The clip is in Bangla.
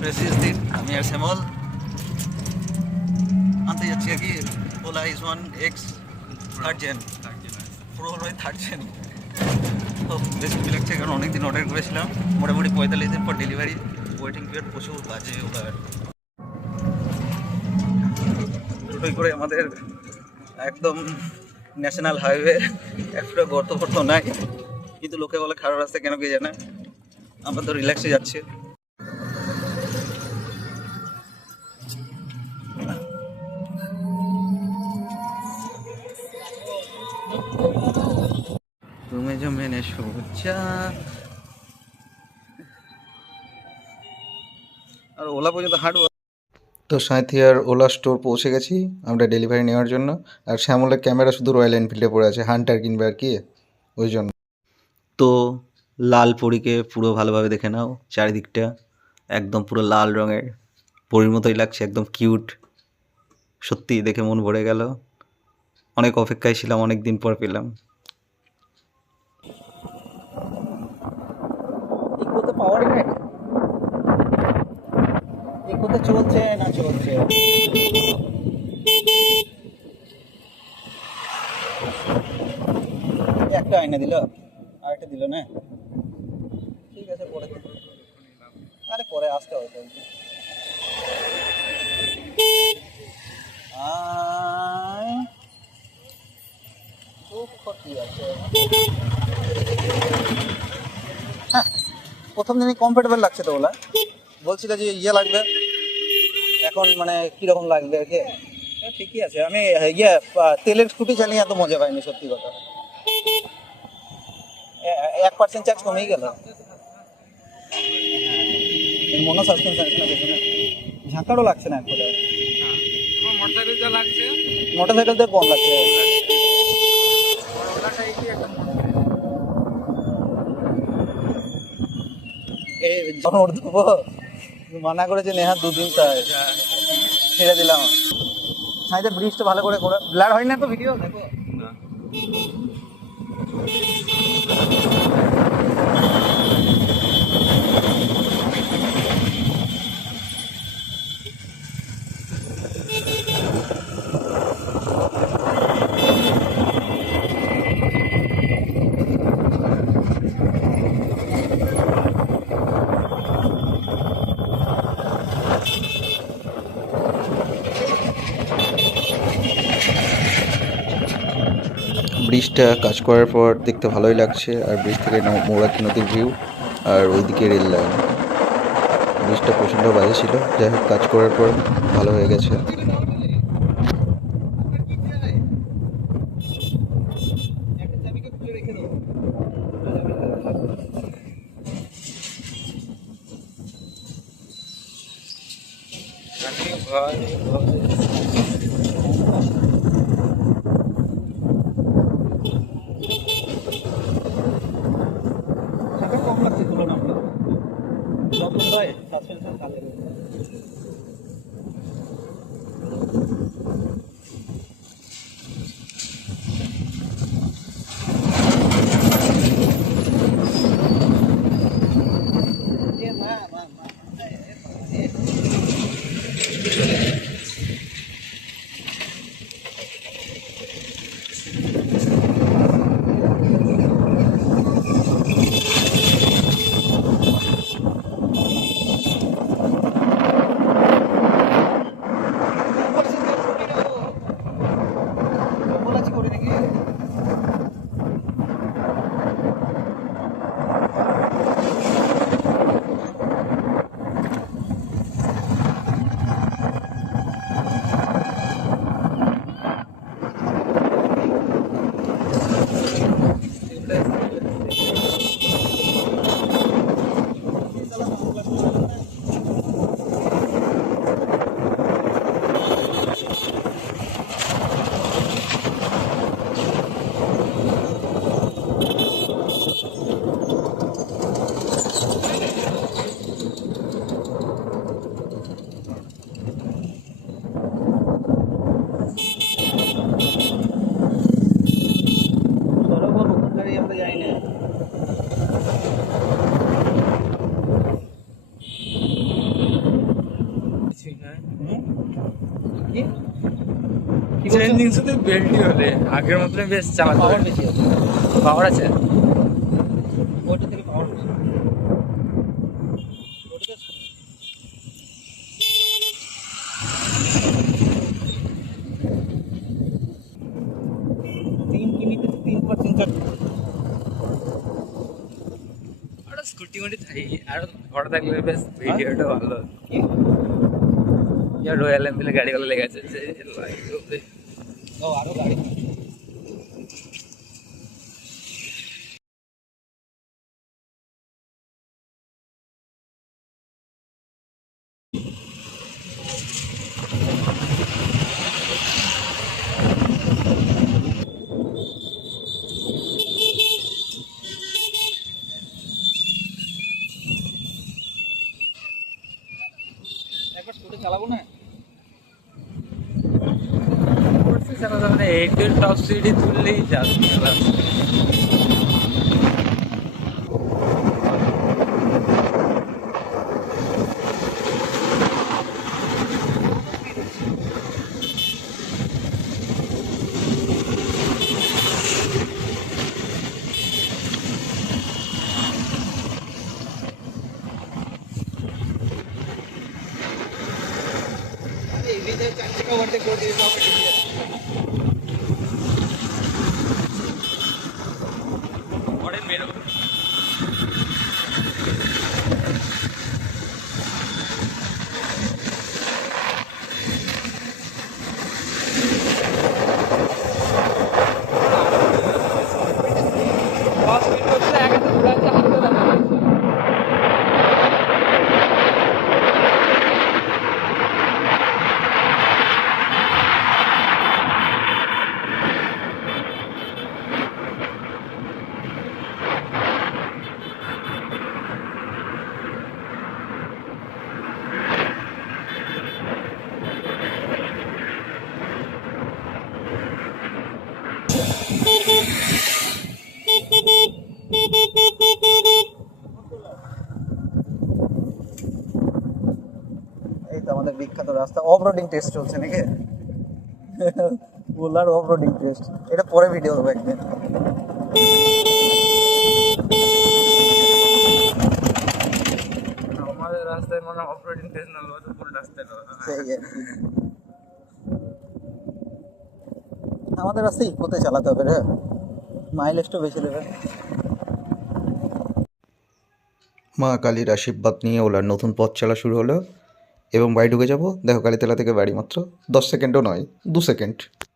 প্রেসিয়াস দিন। আমি আর শ্যামল আনতে যাচ্ছি আর কি ওলা Is1X থার্ড জেন, পুরো হলো থার্ড জেন। তো বেশ খুবই লাগছে কারণ অনেকদিন অর্ডার করেছিলাম, মোটামুটি 45 দিন পর ডেলিভারি। ওয়েটিং পিরিয়ড প্রচুর বাজে ওলার। টোটোই করে আমাদের একদম ন্যাশনাল হাইওয়ে, একটা গর্ত ফর্ত নাই, কিন্তু লোকে বলে খারাপ রাস্তা, কেন কে জানে। আমরা তো রিল্যাক্সে যাচ্ছি। তুমি যে মেনে সোচা। আর ওলা পর্যন্ত হাঁটবো। তো সাঁইথিয়ার ওলা স্টোর পৌঁছে গেছি আমরা ডেলিভারি নেওয়ার জন্য। আর শ্যামলের ক্যামেরা শুধু রয়্যাল এনফিল্ডে পড়ে আছে, হান্টার কিনবে আর কি, ওই জন্য। তো লাল পরীকে পুরো ভালোভাবে দেখে নাও, চারিদিকটা একদম পুরো লাল রঙের, পরীর মতোই লাগছে, একদম কিউট। সত্যি দেখে মন ভরে গেল। অনেক অপেক্ষায় ছিলাম, অনেক দিন পর পেলাম। ইকোতে পাওয়ার নেই, ইকোতে চলছে না চলছে। একটা আয়না দিল, আর একটা দিল না, ঠিক আছে পরে। আরে পরে আসতে হবে। হ্যাঁ, প্রথম দিনই কমফোর্টেবল লাগছে তো ওলা। বলছিল যে ইয়ে লাগবে, এখন মানে কিরকম লাগবে আর কি। ঠিকই আছে। আমি তেলের স্কুটি চালিয়ে এত মজা পাইনি, সত্যি কথা। 1% চার্জ কমেই গেল। মনে সাসপেন্স আছে না পেছনে, ঝাঁকারও লাগছে না এখন। মোটরসাইকেল তো কম লাগছে। যখন ওর দেবো মানা করেছে নেহা, দুদিন তাই ছেড়ে দিলাম। সাইডে ব্রিজটা ভালো করে ব্লার হয় না তো ভিডিও দেখো। ব্রিজটা কাজ করার পর দেখতে ভালোই লাগছে। আর ব্রিজ থেকে মৌরাকি নদীর ভিউ, আর ওইদিকে রেল লাইন। ব্রিজটা প্রচণ্ড বাজে ছিল, যাই হোক কাজ করার পর ভালো হয়ে গেছে। কম লাগছে তুলনামূলক, যত হয় সাসপেনশন কালে। চেঞ্জিং শুধু বেল্টই হলে আগের মতন বেশ চালাতে পাওয়ার হবে। বেশি আছে, পাওয়ার আছে। ওইটা থেকে পাওয়ার বেশি। ওটাতে 3 কিমিতে 3% আর স্কুটি মুটি থাকি আর ঘরে থাকলে বেশ ভিডিওটা ভালো। কি রয়্যাল এনফিল্ডের গাড়িগুলো লেগেছে যে লাইক ও আরো গাড়ি একবার স্কুটি চালাবো না। করছে চালাতে মানে এইটের টপ স্পিডে তুললেই যাচ্ছে বাস। এই বিজয় 4 টাকা ওভারটেক করে দিয়ে যাবে। পরে মেরো টপ স্পিড করতে এক হাতে ঘুরাচ্ছে হাতে দাঁড়াচ্ছে। এই তো আমাদের বিখ্যাত রাস্তা অফ রোডিং টেস্ট চলছে নাকি? ওলার অফ রোডিং টেস্ট, এটা পরে ভিডিও হবে একদিন। আমাদের রাস্তায় মানে অপারেটিং টেস্ট না হলো তো পুরো রাস্তায় হলো। সেই আর কি। আমাদের রাস্তায় ইকোতে চালাতে হবে রে, মাইলেজটা বেশি দেবে। মা কালীর আশীর্বাদ নিয়ে ওলার নতুন পথ চলা শুরু হলো এবং বাড়ি ঢুকে যাব। দেখো কালীতলা থেকে বাড়ি মাত্র 10 সেকেন্ডও নয়, 2 সেকেন্ড।